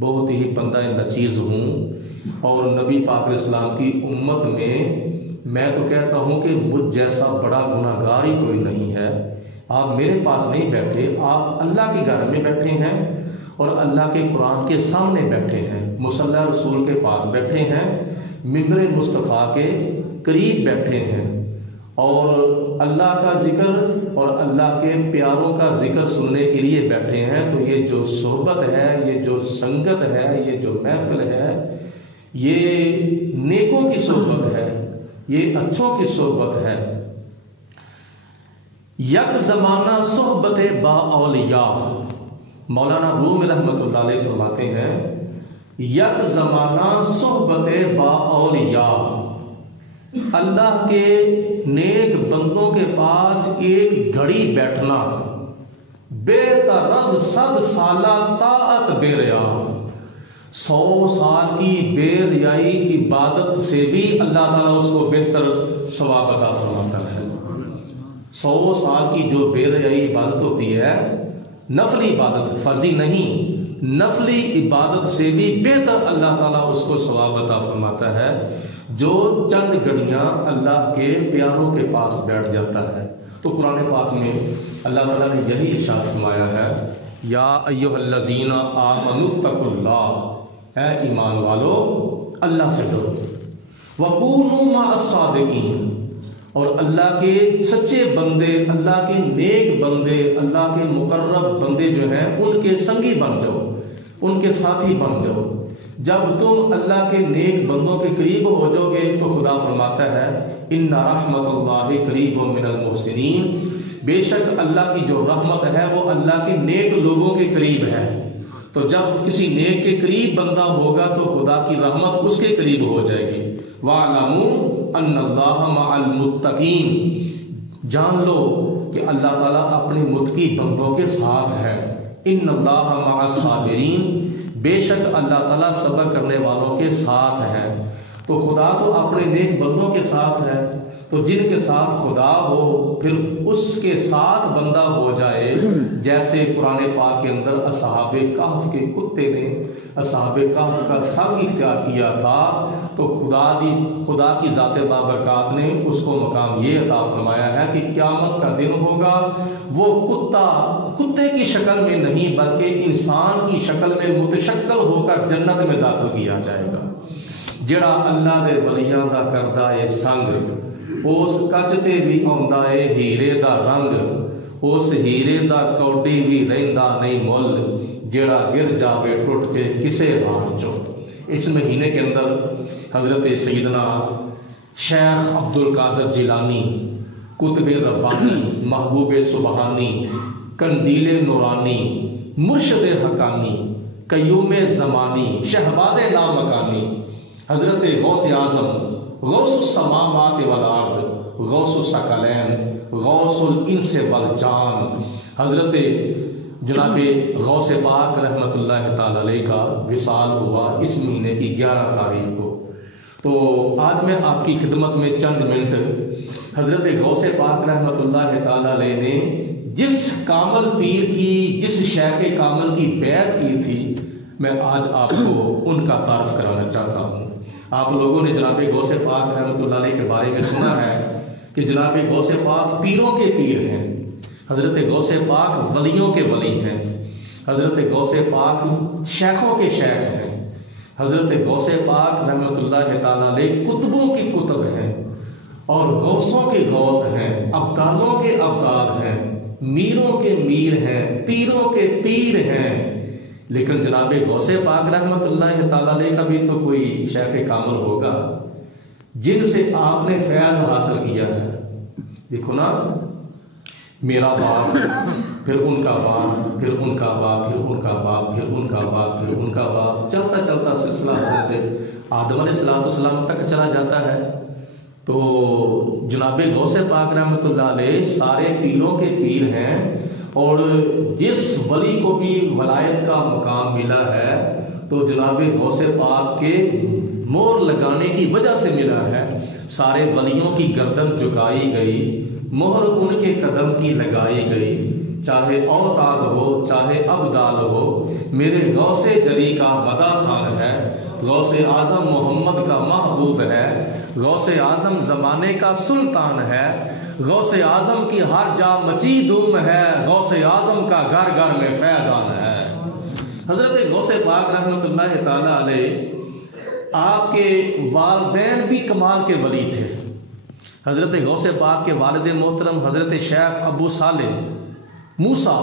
بہت ہی بندہ نچیز ہوں، اور نبی پاک علیہ السلام کی امت میں تو کہتا ہوں کہ مجھ جیسا بڑا گناہ گار ہی کوئی نہیں ہے۔ آپ میرے پاس نہیں بیٹھے، آپ اللہ کے گھر میں بیٹھے ہیں اور اللہ کے قرآن کے سامنے بیٹھے ہیں، مصلی رسول کے پاس بیٹھے ہیں، ممبر مصطفیٰ کے قریب بیٹھے ہیں، اور اللہ کا ذکر اور اللہ کے پیاروں کا ذکر سننے کے لیے بیٹھے ہیں۔ تو یہ جو صحبت ہے، یہ جو سنگت ہے، یہ جو محفل ہے، یہ نیکوں کی صحبت ہے، یہ اچھوں کی صحبت ہے۔ یک زمانہ صحبت با اولیاء، مولانا روم رحمۃ اللہ علیہ فرماتے ہیں یک زمانہ صحبت با اولیاء، اللہ کے نیک بندوں کے پاس ایک گھڑی بیٹھنا، بے ترز 100 سالہ طاعت بے ریا، 100 سال کی بے ریائی عبادت سے بھی اللہ تعالیٰ اس کو بہتر ثواب عطا فرماتا ہے۔ 100 سال کی جو بے ریائی عبادت ہوتی ہے، نفلی عبادت، فرضی نہیں، نفلی عبادت سے بھی بہتر اللہ تعالیٰ اس کو ثواب عطا فرماتا ہے جو چند گھڑیاں اللہ کے پیاروں کے پاس بیٹھ جاتا ہے۔ تو قرآن پاک میں اللہ تعالیٰ نے یہی ارشاد فرمایا ہے، یا ایھا الذین آمنوا اتقوا اللہ، اے ایمان والو اللہ سے ڈرو، وکونوا مع الصادقین، اور اللہ کے سچے بندے، اللہ کے نیک بندے، اللہ کے مقرب بندے جو ہیں ان کے سنگی بن جاؤ، ان کے ساتھی بن جاؤ۔ جب تم اللہ کے نیک بندوں کے قریب ہو جاؤ گے تو خدا فرماتا ہے ان رحمت اللہ قریب من المحسنین، بے شک اللہ کی جو رحمت ہے وہ اللہ کے نیک لوگوں کے قریب ہے۔ تو جب کسی نیک کے قریب بندہ ہوگا تو خدا کی رحمت اس کے قریب ہو جائے گی۔ وَاعْلَمُوا أَنَّ اللَّهَ مَعَ الْمُتَّقِينَ، جان لو کہ اللہ تعالیٰ اپنے متقی بندوں کے ساتھ ہے۔ ان اللہ مع الصابرین، بے شک اللہ تعالیٰ صبر کرنے والوں کے ساتھ ہے۔ تو خدا تو اپنے نیک بندوں کے ساتھ ہے، تو جن کے ساتھ خدا ہو پھر اس کے ساتھ بندہ ہو جائے، جیسے قرآن پاک کے اندر اصحاب کہف کے کتے نے اصحاب کہف کا سنگ اختیار کیا تھا، تو خدا کی ذات بابرکات نے اس کو مقام یہ عطا فرمایا ہے کہ قیامت کا دن ہوگا، وہ کتے کی شکل میں نہیں بلکہ انسان کی شکل میں متشکل ہو کر جنت میں داخل کیا جائے گا۔ جڑا اللہ دے ولیاں دا کردا اے سنگ، اس کچ تے بھی آندا اے ہیرے دا رنگ، اس ہیرے دا کوڈی بھی رہندا نہیں مل، جڑا گر جاوے ٹوٹ کے کسے ہار چو۔ اس مہینے کے اندر حضرت سیدنا شیخ عبد القادر جیلانی، قطب ربانی، محبوب سبحانی، قندیل نورانی، مرشد حقانی، قیوم زمانی، شہباز لامکانی، حضرت غوث اعظم، غوث السماوات والارض، غوث الثقلین، غوث الانس والجان، حضرت جناب غوث پاک رحمۃ اللہ تعالی علیہ کا وصال ہوا اس مہینے کی 11 تاریخ کو۔ تو آج میں آپ کی خدمت میں چند منٹ حضرت غوث پاک رحمۃ اللہ تعالی علیہ نے جس کامل پیر کی، جس شیخ کامل کی بیعت کی تھی، میں آج آپ کو ان کا تعارف کرانا چاہتا ہوں۔ آپ لوگوں نے جناب غوث پاک رحمۃ اللہ علیہ کے بارے میں سنا ہے کہ جناب غوث پاک پیروں کے پیر ہیں، حضرت غوث پاک ولیوں کے ولی ہیں، حضرت غوث پاک شیخوں کے شیخ ہیں، حضرت غوث پاک رحمۃ اللہ تعالیٰ علیہ کتبوں کی کتب ہیں، اور غوثوں کے غوث ہیں، ابدالوں کے ابدال ہیں، میروں کے میر ہیں، پیروں کے پیر ہیں۔ لیکن جناب غوث پاک رحمۃ اللہ تعالیٰ علیہ کا بھی تو کوئی شیخ کامل ہوگا جن سے آپ نے فیض حاصل کیا ہے۔ دیکھو نا، میرا باپ، پھر ان کا باپ، پھر ان کا باپ، پھر ان کا باپ، پھر ان کا باپ، پھر ان کا باپ، چلتا چلتا سلسلہ حضرت آدم علیہ السلام تک چلا جاتا ہے۔ تو جناب غوث پاک رحمۃ اللہ علیہ سارے پیروں کے پیر ہیں، اور جس ولی کو بھی ولایت کا مقام ملا ہے تو جناب غوث پاک کے مور لگانے کی وجہ سے ملا ہے۔ سارے ولیوں کی گردن جھکائی گئی، مہر ان کے قدم کی لگائی گئی، چاہے اوتاد ہو چاہے ابدال ہو، میرے غوث جلی کا مدح خان ہے، غوث اعظم محمد کا محبوب ہے، غوث اعظم زمانے کا سلطان ہے، غوث اعظم کی ہر جا مچی دھوم ہے، غوث اعظم کا گھر گھر میں فیضان ہے۔ حضرت غوث پاک رحمۃ اللہ تعالی علیہ آپ کے والدین بھی کمال کے ولی تھے۔ حضرت غوث پاک کے والد محترم حضرت شیخ ابو صالح موسیٰ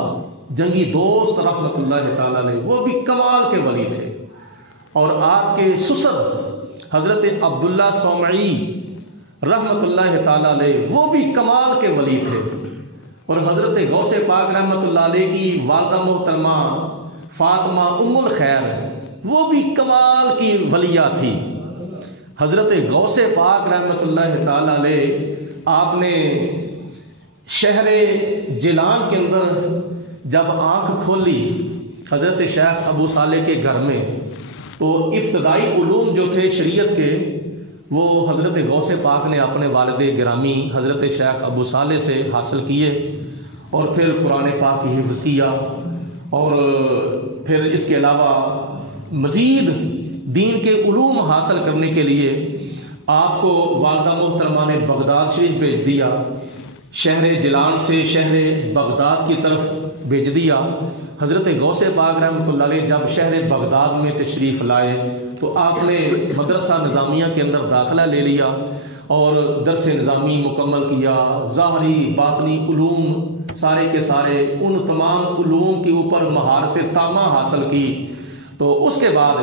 جنگی دوست رحمۃ اللہ تعالی علیہ وہ بھی کمال کے ولی تھے، اور آپ کے سسر حضرت عبداللہ صومعی رحمۃ اللہ تعالی علیہ وہ بھی کمال کے ولی تھے، اور حضرت غوث پاک رحمۃ اللہ علیہ کی والدہ محترمہ فاطمہ ام الخیر وہ بھی کمال کی ولیہ تھی۔ حضرت غوث پاک رحمۃ اللہ تعالی علیہ آپ نے شہر جیلان کے اندر جب آنکھ کھولی حضرت شیخ ابو صالح کے گھر میں، تو ابتدائی علوم جو تھے شریعت کے وہ حضرت غوث پاک نے اپنے والد گرامی حضرت شیخ ابو صالح سے حاصل کیے، اور پھر قرآن پاک کی حفظ کیا، اور پھر اس کے علاوہ مزید دین کے علوم حاصل کرنے کے لیے آپ کو والدہ محترمہ نے بغداد شریف بھیج دیا، شہر جیلان سے شہر بغداد کی طرف بھیج دیا۔ حضرت غوث پاک رحمۃ اللہ علیہ جب شہر بغداد میں تشریف لائے تو آپ نے مدرسہ نظامیہ کے اندر داخلہ لے لیا اور درس نظامی مکمل کیا، ظاہری باطنی علوم سارے کے سارے ان تمام علوم کے اوپر مہارت تامہ حاصل کی۔ تو اس کے بعد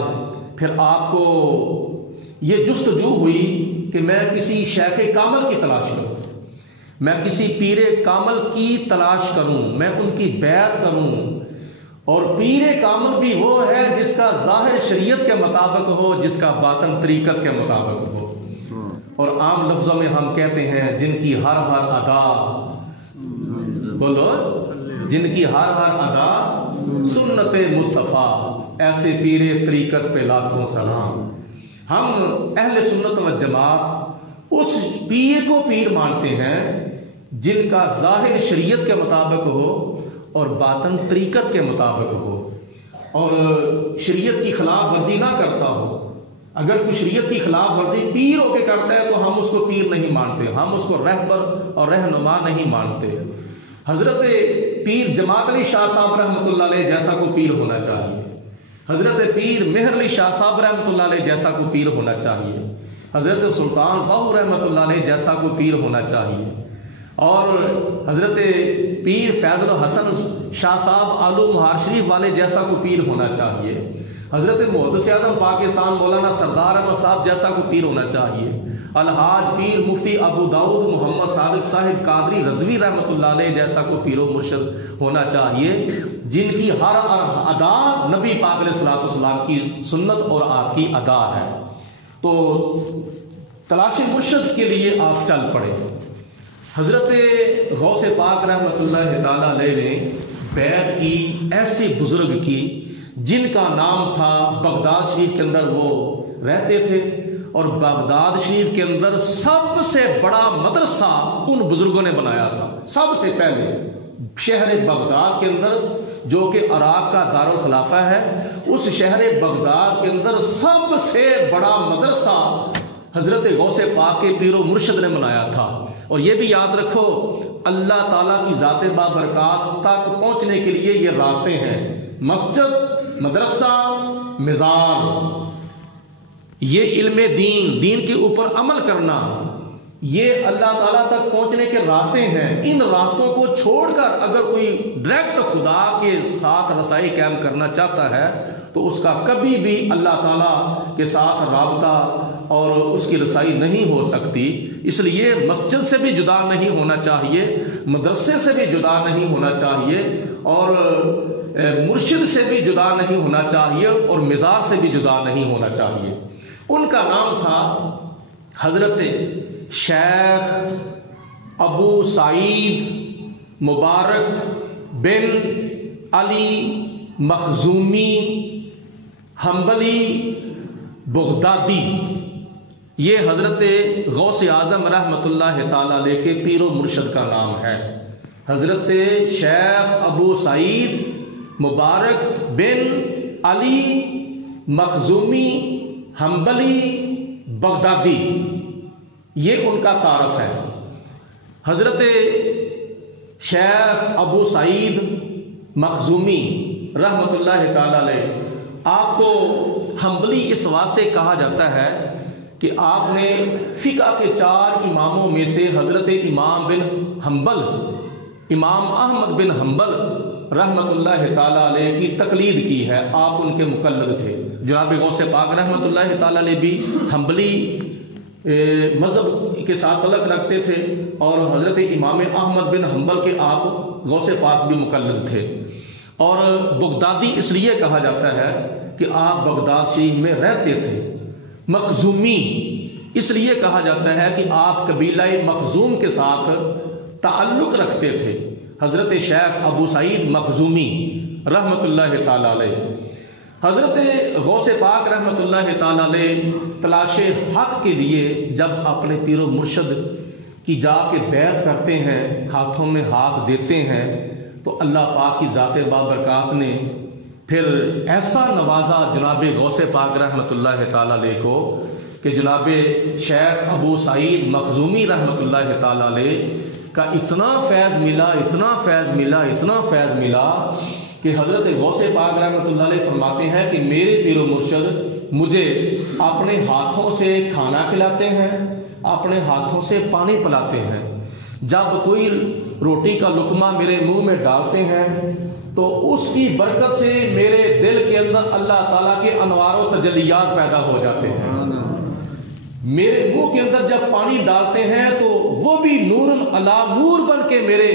پھر آپ کو یہ جستجو ہوئی کہ میں کسی شیخ کامل کی تلاش کروں، میں کسی پیر کامل کی تلاش کروں، میں ان کی بیعت کروں، اور پیر کامل بھی وہ ہے جس کا ظاہر شریعت کے مطابق ہو، جس کا باطن طریقت کے مطابق ہو، اور عام لفظوں میں ہم کہتے ہیں جن کی ہر ہر ادا، بولو، جن کی ہر ہر ادا سنت مصطفیٰ، ایسے پیر طریقت پہ لاکھوں سلام۔ ہم اہل سنت و جماعت اس پیر کو پیر مانتے ہیں جن کا ظاہر شریعت کے مطابق ہو اور باطن طریقت کے مطابق ہو، اور شریعت کی خلاف ورزی نہ کرتا ہو۔ اگر کوئی شریعت کی خلاف ورزی پیر ہو کے کرتا ہے تو ہم اس کو پیر نہیں مانتے، ہم اس کو رہبر اور رہنما نہیں مانتے۔ حضرت پیر جماعت علی شاہ صاحب رحمۃ اللہ علیہ جیسا کو پیر ہونا چاہیے، حضرت پیر مہر علی شاہ صاحب رحمۃ اللہ علیہ جیسا کو پیر ہونا چاہیے، حضرت سلطان باہو رحمۃ اللہ علیہ جیسا کو پیر ہونا چاہیے، اور حضرت پیر فیض الحسن شاہ صاحب آلو مہار شریف والے جیسا کو پیر ہونا چاہیے، حضرت محدث اعظم پاکستان مولانا سردار احمد صاحب جیسا کو پیر ہونا چاہیے، الحاج پیر مفتی ابو داؤد محمد صادق صاحب قادری رضوی رحمۃ اللہ علیہ جیسا کو پیر و مرشد ہونا چاہیے، جن کی ہر ادا نبی پاک علیہ الصلوۃ والسلام کی سنت اور آپ کی ادا ہے۔ تو تلاش مرشد کے لیے آپ چل پڑے۔ حضرت غوث پاک رحمۃ اللہ تعالی علیہ نے بیعت کی ایسے بزرگ کی جن کا نام تھا، بغداد شریف کے اندر وہ رہتے تھے، اور بغداد شریف کے اندر سب سے بڑا مدرسہ ان بزرگوں نے بنایا تھا۔ سب سے پہلے شہر بغداد کے اندر جو کہ عراق کا دارالخلافہ ہے، اس شہر بغداد کے اندر سب سے بڑا مدرسہ حضرت غوث پاک کے پیر و مرشد نے بنایا تھا۔ اور یہ بھی یاد رکھو، اللہ تعالیٰ کی ذات بابرکات تک پہنچنے کے لیے یہ راستے ہیں، مسجد، مدرسہ، مزار، یہ علم دین کے اوپر عمل کرنا، یہ اللہ تعالیٰ تک پہنچنے کے راستے ہیں۔ ان راستوں کو چھوڑ کر اگر کوئی ڈائریکٹ خدا کے ساتھ رسائی قائم کرنا چاہتا ہے تو اس کا کبھی بھی اللہ تعالیٰ کے ساتھ رابطہ اور اس کی رسائی نہیں ہو سکتی۔ اس لیے مسجد سے بھی جدا نہیں ہونا چاہیے، مدرسے سے بھی جدا نہیں ہونا چاہیے، اور مرشد سے بھی جدا نہیں ہونا چاہیے، اور مزار سے بھی جدا نہیں ہونا چاہیے۔ ان کا نام تھا حضرت شیخ ابو سعید مبارک بن علی مخزومی حنبلی بغدادی۔ یہ حضرت غوث اعظم رحمۃ اللہ تعالی علیہ کے پیر و مرشد کا نام ہے۔ حضرت شیخ ابو سعید مبارک بن علی مخزومی حنبلی بغدادی، یہ ان کا تعارف ہے۔ حضرت شیخ ابو سعید مخزومی رحمۃ اللہ تعالی علیہ، آپ کو حنبلی اس واسطے کہا جاتا ہے کہ آپ نے فقہ کے 4 اماموں میں سے حضرت امام بن حنبل، امام احمد بن حنبل رحمۃ اللہ تعالی علیہ کی تقلید کی ہے، آپ ان کے مقلد تھے۔ جناب غوث پاک رحمۃ اللہ تعالی علیہ بھی حنبلی مذہب کے ساتھ تعلق رکھتے تھے، اور حضرت امام احمد بن حنبل کے آپ غوث پاک بھی مقلد تھے۔ اور بغدادی اس لیے کہا جاتا ہے کہ آپ بغداد شریف میں رہتے تھے۔ مخزومی اس لیے کہا جاتا ہے کہ آپ قبیلہ مخزوم کے ساتھ تعلق رکھتے تھے۔ حضرت شیخ ابو سعید مخزومی رحمۃ اللہ تعالی علیہ، حضرت غوث پاک رحمۃ اللہ تعالی علیہ تلاش حق کے لیے جب اپنے پیر و مرشد کی جا کے بیعت کرتے ہیں، ہاتھوں میں ہاتھ دیتے ہیں، تو اللہ پاک کی ذات بابرکات نے پھر ایسا نوازا جناب غوث پاک رحمۃ اللہ تعالی علیہ کو کہ جناب شیخ ابو سعید مخزومی رحمۃ اللہ تعالی علیہ کا اتنا فیض ملا، اتنا فیض ملا، اتنا فیض ملا کہ حضرت غوث پاک رحمۃ اللہ علیہ فرماتے ہیں کہ میرے پیر و مرشد مجھے اپنے ہاتھوں سے کھانا کھلاتے ہیں، اپنے ہاتھوں سے پانی پلاتے ہیں، جب کوئی روٹی کا لقمہ میرے منہ میں ڈالتے ہیں تو اس کی برکت سے میرے دل کے اندر اللہ تعالیٰ کے انوار و تجلیات پیدا ہو جاتے ہیں۔ میرے منہ کے اندر جب پانی ڈالتے ہیں تو وہ بھی نور علی نور بن کے میرے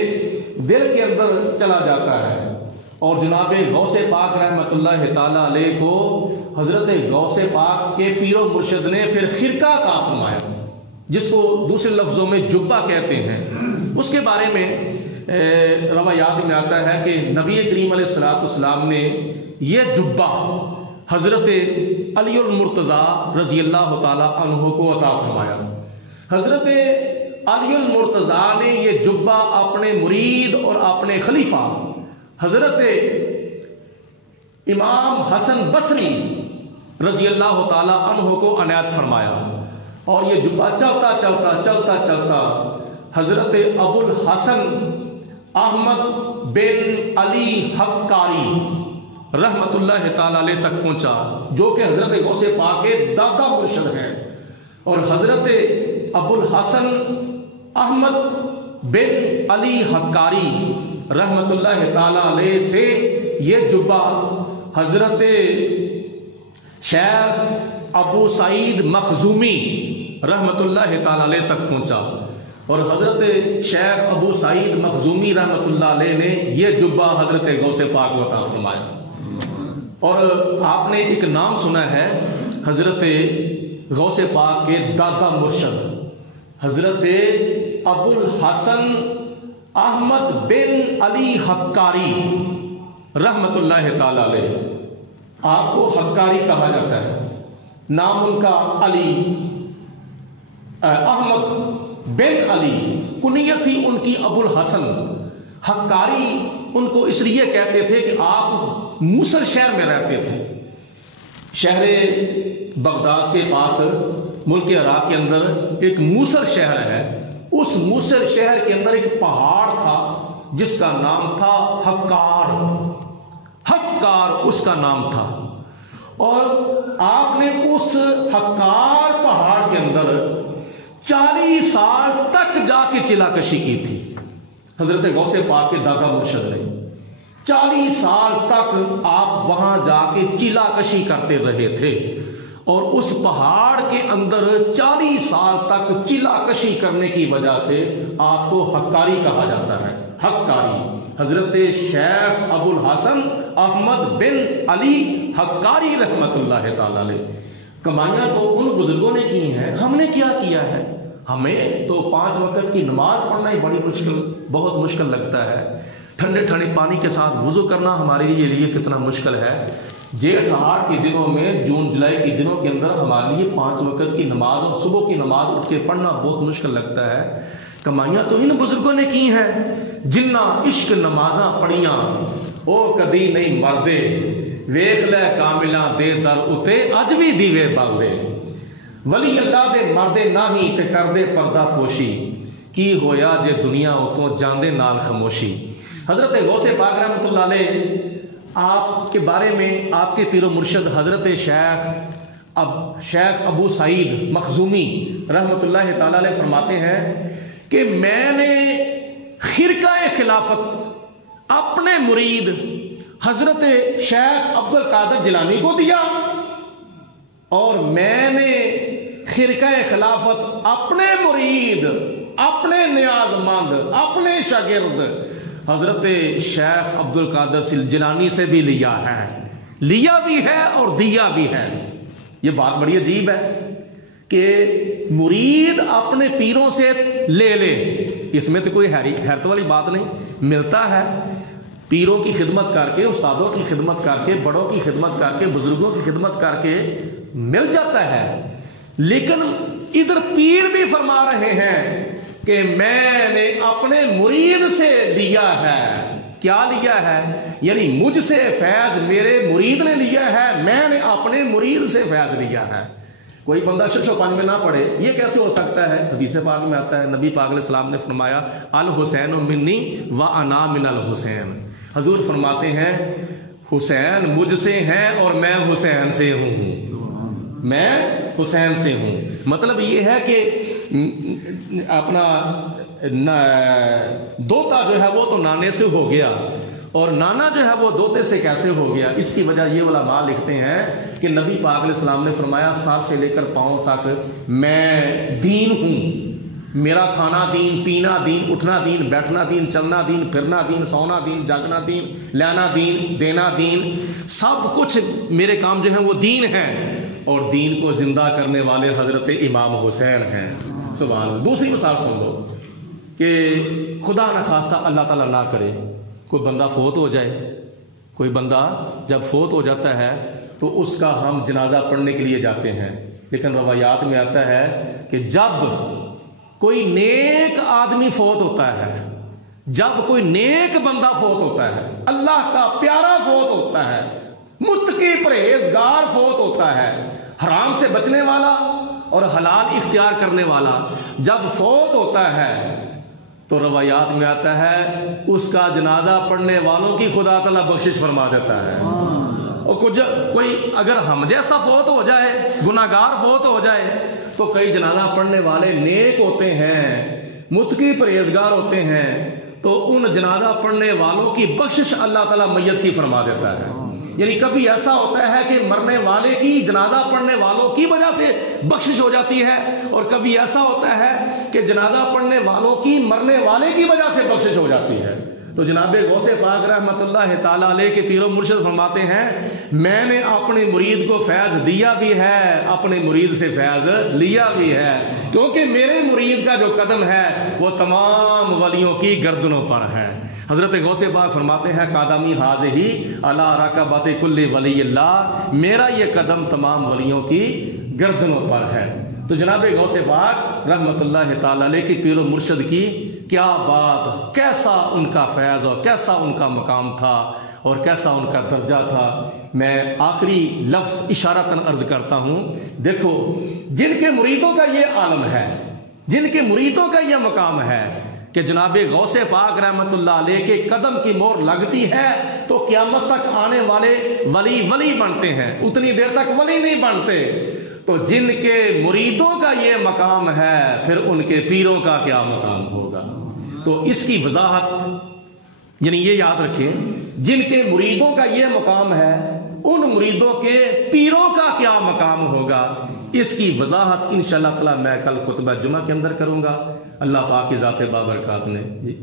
دل کے اندر چلا جاتا ہے۔ اور جناب غوث پاک رحمۃ اللہ تعالیٰ علیہ کو حضرت غوث پاک کے پیر و مرشد نے پھر خرقہ کا فرمایا، جس کو دوسرے لفظوں میں جبہ کہتے ہیں۔ اس کے بارے میں روایات میں آتا ہے کہ نبی کریم علیہ السلام نے یہ جبہ حضرت علی المرتضیٰ رضی اللہ تعالی عنہ کو عطا فرمایا۔ حضرت علی المرتضیٰ نے یہ جبہ اپنے مرید اور اپنے خلیفہ حضرت امام حسن بصری رضی اللہ تعالی عنہ کو عنایت فرمایا، اور یہ جبہ چلتا چلتا چلتا چلتا حضرت ابو الحسن احمد بن علی حقاری رحمت اللہ تعالی علیہ تک پہنچا، جو کہ حضرت غوث پاک کے دادا مرشد ہیں۔ اور حضرت ابو الحسن احمد بن علی حقاری رحمت اللہ تعالی علیہ سے یہ جبہ حضرت شیخ ابو سعید مخزومی رحمت اللہ تعالی علیہ تک پہنچا، اور حضرت شیخ ابو سعید مخزومی رحمت اللہ علیہ نے یہ جبہ حضرت غوث پاک کو عطا فرمایا۔ اور آپ نے ایک نام سنا ہے حضرت غوث پاک کے دادا مرشد حضرت ابو الحسن احمد بن علی حقاری رحمت اللہ تعالی علیہ، آپ کو حقاری کہا جاتا ہے، نام ان کا علی احمد بن علی، کنیت تھی ان کی ابو الحسن۔ حقاری ان کو اس لیے کہتے تھے کہ آپ موصل شہر میں رہتے تھے، شہر بغداد کے پاس ملک عراق کے اندر ایک موصل شہر ہے، اس موصل شہر کے اندر ایک پہاڑ تھا جس کا نام تھا حقار، حقار اس کا نام تھا۔ اور آپ نے اس حقار پہاڑ کے اندر 40 سال تک جا کے چلا کشی کی تھی۔ حضرت غوث پاک کے دادا مرشد نے 40 سال تک آپ وہاں جا کے چلا کشی کرتے رہے تھے، اور اس پہاڑ کے اندر 40 سال تک چلا کشی کرنے کی وجہ سے آپ کو حقاری کہا جاتا ہے۔ حقاری حضرت شیخ ابو الحسن احمد بن علی حقاری رحمت اللہ تعالی علیہ۔ کمائیاں تو ان بزرگوں نے کی ہیں، ہم نے کیا کیا ہے؟ ہمیں تو 5 وقت کی نماز پڑھنا ہی بہت مشکل لگتا ہے۔ ٹھنڈے ٹھنڈے پانی کے ساتھ وضو کرنا ہمارے لیے کتنا مشکل ہے۔ جیٹھ ہاڑ کے دنوں میں، جون جولائی کے دنوں کے اندر ہمارے لیے 5 وقت کی نماز اور صبح کی نماز اٹھ کے پڑھنا بہت مشکل لگتا ہے، کمائیاں تو ان بزرگوں نے کی ہیں جنہ عشق نمازاں پڑھیاں او کدی نہیں مردے ویخ لے کاملاں دے در اتے اج بھی دیوے بل دے ولی اللہ دے مردے ناہی تے کردے پردہ پوشی کی ہویا جے دنیا اتوں جاندے نال خاموشی۔ حضرت غوث پاک رحمۃ اللہ علیہ آپ کے بارے میں آپ کے پیر و مرشد حضرت شیخ ابو سعید مخزومی رحمۃ اللہ تعالی علیہ فرماتے ہیں کہ میں نے خرقہ خلافت اپنے مرید حضرت شیخ عبد القادر جیلانی کو دیا اور میں نے خرقہ خلافت اپنے مرید اپنے نیاز مند اپنے شاگرد حضرت شیخ عبد القادر جیلانی سے بھی لیا بھی ہے اور دیا بھی ہے۔ یہ بات بڑی عجیب ہے کہ مرید اپنے پیروں سے لے اس میں تو کوئی حیرت والی بات نہیں، ملتا ہے پیروں کی خدمت کر کے، استادوں کی خدمت کر کے، بڑوں کی خدمت کر کے، بزرگوں کی خدمت کر کے مل جاتا ہے۔ لیکن ادھر پیر بھی فرما رہے ہیں کہ میں نے اپنے مرید سے لیا ہے۔ کیا لیا ہے؟ یعنی مجھ سے فیض میرے مرید نے لیا ہے، میں نے اپنے مرید سے فیض لیا ہے۔ کوئی بندہ شش و پانچ میں نہ پڑھے، یہ کیسے ہو سکتا ہے؟ حدیث پاک میں آتا ہے، نبی پاک علیہ السلام نے فرمایا الحسین منی و انا من الحسین۔ حضور فرماتے ہیں حسین مجھ سے ہیں اور میں حسین سے ہوں، میں حسین سے ہوں۔ مطلب یہ ہے کہ اپنا دوتا جو ہے وہ تو نانے سے ہو گیا اور نانا جو ہے وہ دوتے سے کیسے ہو گیا؟ اس کی وجہ یہ علماء لکھتے ہیں کہ نبی پاک علیہ السلام نے فرمایا سر سے لے کر پاؤں تک میں دین ہوں، میرا کھانا دین، پینا دین، اٹھنا دین، بیٹھنا دین، چلنا دین، پھرنا دین، سونا دین، جاگنا دین، لینا دین، دینا دین، سب کچھ میرے کام جو ہیں وہ دین ہیں اور دین کو زندہ کرنے والے حضرت امام حسین ہیں۔ سبحان اللہ۔ دوسری مثال سن لو کہ خدا نہ خواستہ اللہ تعالیٰ نہ کرے کوئی بندہ فوت ہو جائے، کوئی بندہ جب فوت ہو جاتا ہے تو اس کا ہم جنازہ پڑھنے کے لیے جاتے ہیں، لیکن روایات میں آتا ہے کہ جب کوئی نیک آدمی فوت ہوتا ہے، جب کوئی نیک بندہ فوت ہوتا ہے، اللہ کا پیارا فوت ہوتا ہے، متقی پرہیزگار فوت ہوتا ہے، حرام سے بچنے والا اور حلال اختیار کرنے والا جب فوت ہوتا ہے تو روایات میں آتا ہے اس کا جنازہ پڑھنے والوں کی خدا تعالیٰ بخشش فرما دیتا ہے۔ اور کوئی اگر ہم جیسا فوت ہو جائے، گناہگار فوت ہو جائے، تو کئی جنازہ پڑھنے والے نیک ہوتے ہیں، متقی پرہیزگار ہوتے ہیں، تو ان جنازہ پڑھنے والوں کی بخشش اللہ تعالیٰ میت کی فرما دیتا ہے۔ یعنی کبھی ایسا ہوتا ہے کہ مرنے والے کی جنازہ پڑھنے والوں کی وجہ سے بخشش ہو جاتی ہے، اور کبھی ایسا ہوتا ہے کہ جنازہ پڑھنے والوں کی مرنے والے کی وجہ سے بخشش ہو جاتی ہے۔ تو جناب غوث پاک رحمۃ اللہ تعالیٰ علیہ کے پیر و مرشد فرماتے ہیں میں نے اپنے مرید کو فیض دیا بھی ہے، اپنے مرید سے فیض لیا بھی ہے، کیونکہ میرے مرید کا جو قدم ہے وہ تمام ولیوں کی گردنوں پر ہے۔ حضرت غوث پاک فرماتے ہیں قدمی حاضی علی رکبۃ کل ولی اللہ، میرا یہ قدم تمام ولیوں کی گردنوں پر ہے۔ تو جناب غوث پاک رحمۃ اللہ تعالی علیہ کی پیر و مرشد کی کیا بات، کیسا ان کا فیض اور کیسا ان کا مقام تھا اور کیسا ان کا درجہ تھا۔ میں آخری لفظ اشارتاً عرض کرتا ہوں، دیکھو جن کے مریدوں کا یہ عالم ہے، جن کے مریدوں کا یہ مقام ہے کہ جناب غوث پاک رحمت اللہ علیہ کے قدم کی مہر لگتی ہے تو قیامت تک آنے والے ولی بنتے ہیں، اتنی دیر تک ولی نہیں بنتے۔ تو جن کے مریدوں کا یہ مقام ہے پھر ان کے پیروں کا کیا مقام ہوگا؟ تو اس کی وضاحت یعنی یہ یاد رکھیں، جن کے مریدوں کا یہ مقام ہے ان مریدوں کے پیروں کا کیا مقام ہوگا، اس کی وضاحت انشاءاللہ تعالی میں کل خطبہ جمعہ کے اندر کروں گا۔ اللہ پاک کی ذات بابرکات نے جی